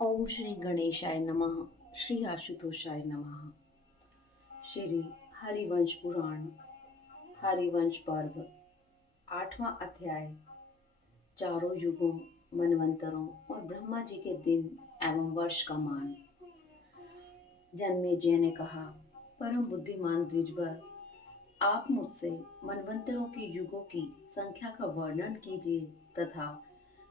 ओम श्री गणेशाय नमः। श्री आशुतोषाय नमः। श्री हरिवंश पुराण हरिवंश पर्व 8वां अध्याय। चारों युगों, मनवंतरों और ब्रह्मा जी के दिन एवं वर्ष का मान। जन्मेजय ने कहा, परम बुद्धिमान द्विजवर, आप मुझसे मनवंतरों के युगों की संख्या का वर्णन कीजिए तथा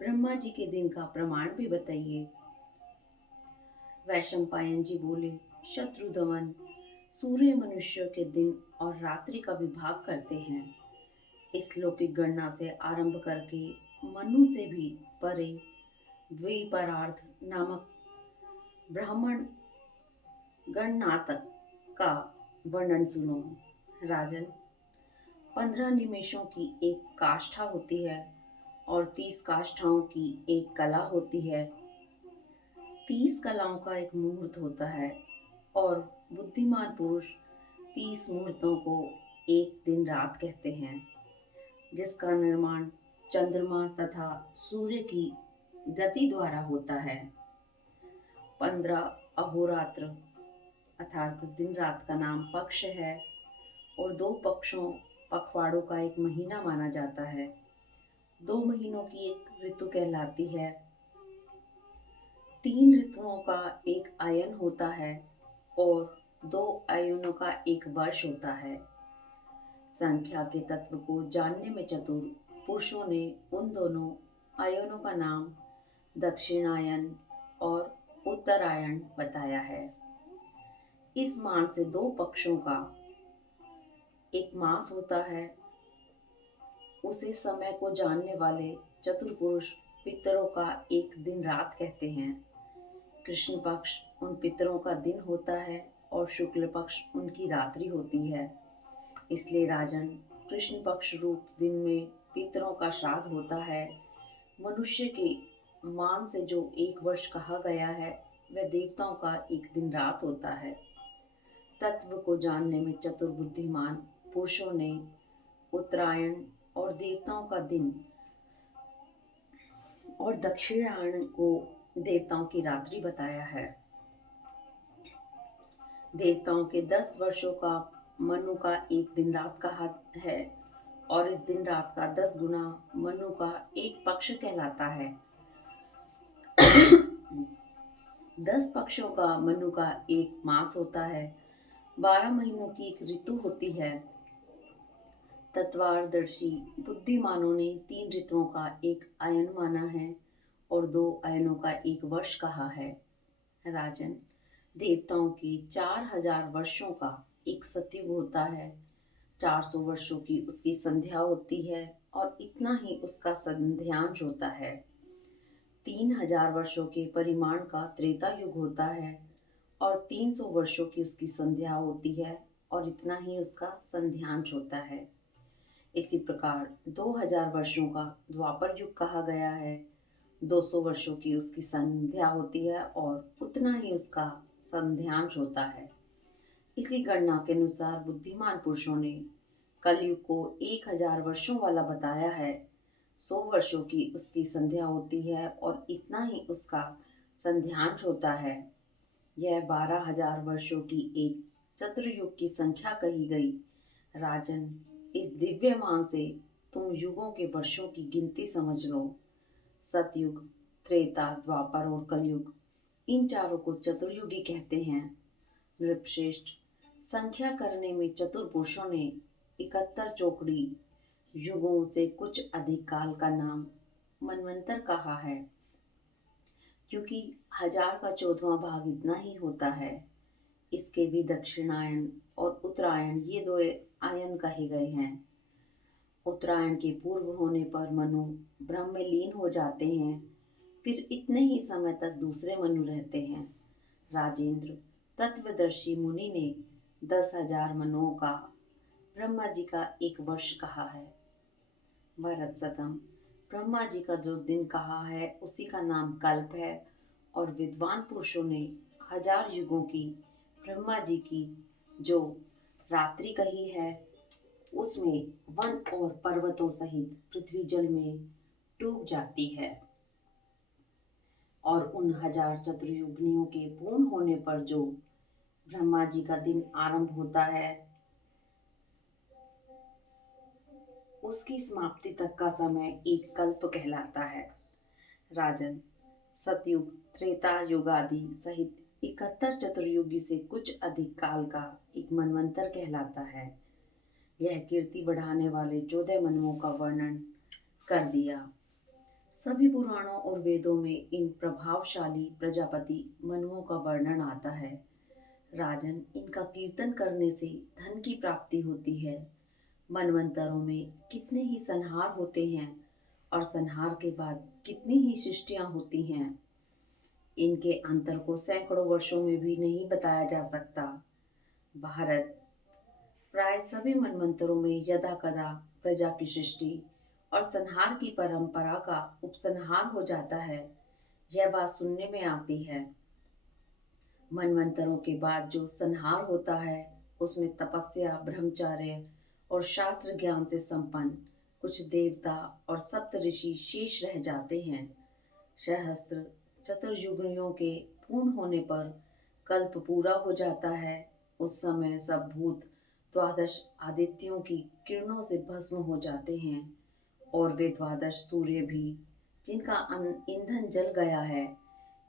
ब्रह्मा जी के दिन का प्रमाण भी बताइए। वैशंपायन जी बोले, शत्रुदमन, सूर्य मनुष्य के दिन और रात्रि का विभाग करते हैं। इस लौकिक गणना से आरंभ करके मनु से भी परे द्विपरार्ध नामक ब्राह्मण गणना तक का वर्णन सुनो। राजन, 15 निमेषों की एक काष्ठा होती है और 30 काष्ठाओं की एक कला होती है। 30 कलाओं का एक मुहूर्त होता है और बुद्धिमान पुरुष 30 मुहूर्तों को एक दिन रात कहते हैं, जिसका निर्माण चंद्रमा तथा सूर्य की गति द्वारा होता है। 15 अहोरात्र अर्थात दिन रात का नाम पक्ष है और 2 पखवाड़ों का एक महीना माना जाता है। 2 महीनों की एक ऋतु कहलाती है। 3 ऋतुओं का एक अयन होता है और 2 अयनों का एक वर्ष होता है। संख्या के तत्व को जानने में चतुर पुरुषों ने उन दोनों अयनों का नाम दक्षिणायन और उत्तरायण बताया है। इस मान से 2 पक्षों का एक मास होता है। उसे समय को जानने वाले चतुर पुरुष पितरों का एक दिन रात कहते हैं। कृष्ण पक्ष उन पितरों का दिन होता है और शुक्ल पक्ष उनकी रात्रि होती है। इसलिए राजन, कृष्ण पक्ष रूप दिन में पितरों का श्राद्ध होता है। मनुष्य के मान से जो 1 वर्ष कहा गया है, वह देवताओं का एक दिन रात होता है। तत्व को जानने में चतुर बुद्धिमान पुरुषों ने उत्तरायण और देवताओं का दिन और दक्षिणायन को देवताओं की रात्रि बताया है। देवताओं के 10 वर्षों का मनु का एक दिन रात कहा है और इस दिन रात का 10 गुना मनु का एक पक्ष कहलाता है। 10 पक्षों का मनु का एक मास होता है। 12 महीनों की एक ऋतु होती है। तत्वादर्शी बुद्धिमानों ने 3 ऋतुओं का एक अयन माना है और 2 अयनों का एक वर्ष कहा है। राजन, देवताओं के 4000 वर्षों का एक सतयुग होता है। 400 वर्षों की उसकी संध्या होती है और इतना ही उसका संध्यांश होता है। 3000 वर्षों के परिमाण का त्रेता युग होता है और 300 वर्षों की उसकी संध्या होती है और इतना ही उसका संध्यांश होता है। इसी प्रकार 2000 वर्षों का द्वापर युग कहा गया है। 200 वर्षों की उसकी संध्या होती है और उतना ही उसका संध्यांश होता है। इसी गणना के अनुसार बुद्धिमान पुरुषों ने कलयुग को 1000 वर्षों वाला बताया है। 100 वर्षों की उसकी संध्या होती है और इतना ही उसका संध्यांश होता है। यह 12,000 वर्षों की एक चतुर्युग की संख्या कही गई। राजन, इस दिव्य मान से तुम युगों के वर्षों की गिनती समझ लो। सतयुग, त्रेता, द्वापर और कलयुग, इन चारों को चतुर्युगी कहते हैं। नृपश्रेष्ठ, संख्या करने में चतुर पुरुषों ने 71 चौकड़ी युगों से कुछ अधिक काल का नाम मनवंतर कहा है, क्योंकि 1000 का 14वां भाग इतना ही होता है। इसके भी दक्षिणायन और उत्तरायण ये 2 आयन कहे गए हैं। उत्तरायण के पूर्व होने पर मनु ब्रह्म में लीन हो जाते हैं, फिर इतने ही समय तक दूसरे मनु रहते हैं। राजेंद्र, तत्वदर्शी मुनि ने 10,000 मनुओं का ब्रह्मा जी का एक वर्ष कहा है। भरत सतम, ब्रह्मा जी का जो दिन कहा है उसी का नाम कल्प है और विद्वान पुरुषों ने 1000 युगों की ब्रह्मा जी की जो रात्रि कही है, उसमें वन और पर्वतों सहित पृथ्वी जल में डूब जाती है। और उन 1000 चतुर्युगियों के पूर्ण होने पर जो ब्रह्मा जी का दिन आरंभ होता है, उसकी समाप्ति तक का समय एक कल्प कहलाता है। राजन, सतयुग, त्रेता युग आदि सहित 71 चतुर्युगी से कुछ अधिक काल का एक मनवंतर कहलाता है। यह कीर्ति बढ़ाने वाले 14 मनुओं का वर्णन कर दिया। सभी पुराणों और वेदों में इन प्रभावशाली प्रजापति मनुओं का वर्णन आता है। राजन, इनका कीर्तन करने से धन की प्राप्ति होती है। मनवंतरों में कितने ही संहार होते हैं और संहार के बाद कितनी ही सृष्टियां होती हैं, इनके अंतर को सैकड़ों वर्षों में भी नहीं बताया जा सकता। भारत प्राय सभी मनवंतरों में यदा कदा प्रजा की सृष्टि और संहार की परंपरा का उपसंहार हो जाता है, यह बात सुनने में आती है। मनवंतरों के बाद जो संहार होता है उसमें तपस्या, ब्रह्मचर्य और शास्त्र ज्ञान से संपन्न कुछ देवता और सप्त ऋषि शेष रह जाते हैं। सहस्त्र चतुर्युगियों के पूर्ण होने पर कल्प पूरा हो जाता है। उस समय सब भूत द्वादश आदित्यों की किरणों से भस्म हो जाते हैं और वे द्वादश सूर्य भी, जिनका ईंधन जल गया है,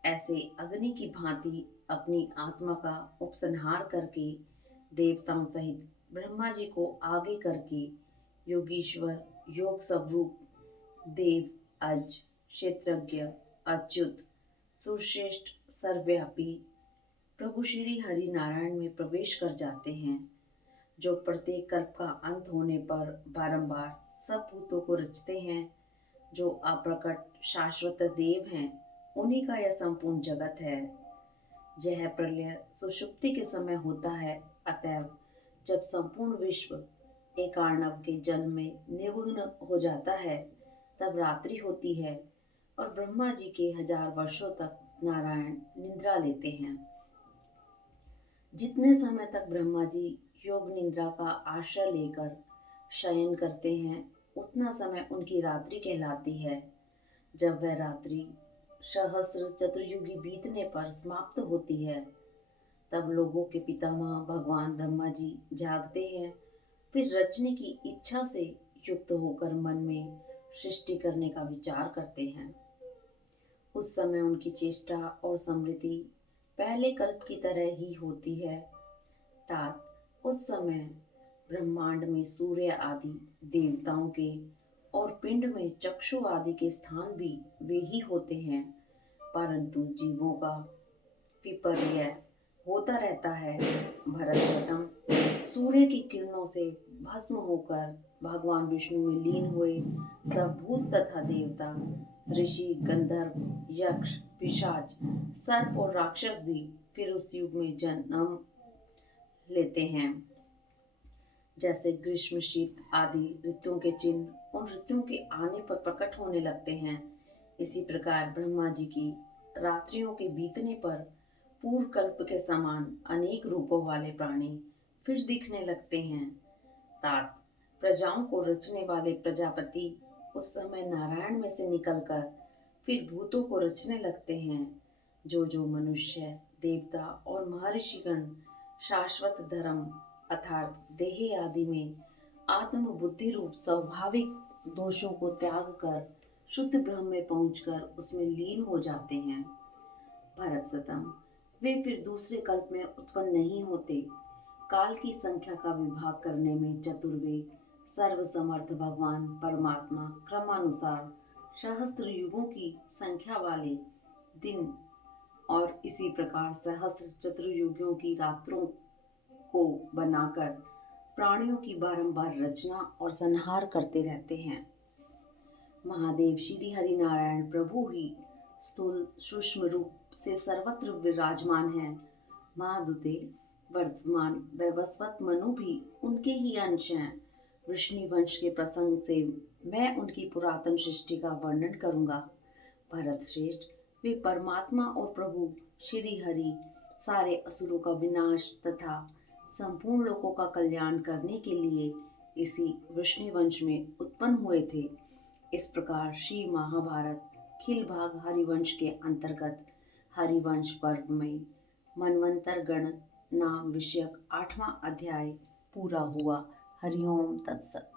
ऐसे अग्नि की भांति अपनी आत्मा का उपसंहार करके देवताओं सहित ब्रह्मा जी को आगे करके योगीश्वर, योग स्वरूप देव, अज, क्षेत्रज्ञ, अच्युत, सुरश्रेष्ठ, सर्वव्यापी प्रभु श्री हरि नारायण में प्रवेश कर जाते हैं, जो प्रत्येक कल्प का अंत होने पर बारंबार सब भूतों को रचते हैं। जो अप्रकट शाश्वत देव हैं, उन्हीं का यह संपूर्ण जगत है। यह प्रलय सुषुप्ति के समय होता है। अतएव जब संपूर्ण विश्व एकार्णव के जल में निमग्न हो जाता है, तब रात्रि होती है और ब्रह्मा जी के 1000 वर्षों तक नारायण निद्रा लेते हैं। जितने समय तक ब्रह्मा जी योग निद्रा का आश्रय लेकर शयन करते हैं, उतना समय उनकी रात्रि कहलाती है। जब वह रात्रि सहस्त्र चतुर्युगी बीतने पर समाप्त होती है, तब लोगों के पितामह भगवान ब्रह्मा जी जागते हैं। फिर रचने की इच्छा से युक्त होकर मन में सृष्टि करने का विचार करते हैं। उस समय उनकी चेष्टा और स्मृति पहले कल्प की तरह ही होती है। तात उस समय ब्रह्मांड में सूर्य आदि देवताओं के और पिंड में चक्षु आदि के स्थान भी वे ही होते हैं, परंतु जीवों का विपर्य होता रहता है। भरतसतम सूर्य की किरणों से भस्म होकर भगवान विष्णु में लीन हुए सब भूत तथा देवता, ऋषि, गंधर्व, यक्ष, पिशाच, सर्प और राक्षस भी फिर उस युग में जन्म लेते हैं। जैसे ग्रीष्म, शीत आदि ऋतुओं के चिन्ह उन ऋतुओं के आने पर प्रकट होने लगते हैं, इसी प्रकार ब्रह्मा जी की रात्रियों के बीतने पर पूर्व कल्प के समान अनेक रूपों वाले प्राणी फिर दिखने लगते हैं। तात प्रजाओं को रचने वाले प्रजापति उस समय नारायण में से निकलकर फिर भूतों को रचने लगते हैं। जो मनुष्य, देवता और महर्षिगण शाश्वत धर्म अर्थात देह आदि में आत्म बुद्धि रूप स्वाभाविक दोषों को त्याग कर शुद्ध ब्रह्म में पहुंचकर उसमें लीन हो जाते हैं। भरतसतम वे फिर दूसरे कल्प में उत्पन्न नहीं होते। काल की संख्या का विभाग करने में चतुर्वेद सर्वसमर्थ भगवान परमात्मा क्रमानुसार सहस्त्र युगों की संख्या वाले दिन और इसी प्रकार सहस्त्र चतुर्युगियों की रात्रों को बनाकर प्राणियों की बारंबार रचना और संहार करते रहते हैं। महादेव श्री हरि नारायण प्रभु ही स्थूल सूक्ष्म रूप से सर्वत्र विराजमान है। महादूते वर्तमान वैवस्वत मनु भी उनके ही अंश हैं। वृष्णि वंश के प्रसंग से मैं उनकी पुरातन सृष्टि का वर्णन करूंगा। भरत श्रेष्ठ, वे परमात्मा और प्रभु श्री हरि सारे असुरों का विनाश तथा संपूर्ण लोगों का कल्याण करने के लिए इसी वृष्णि वंश में उत्पन्न हुए थे। इस प्रकार श्री महाभारत खिलभाग हरिवंश के अंतर्गत हरिवंश पर्व में मनवंतर गणना विषयक 8वां अध्याय पूरा हुआ। हरिओम तत्सत।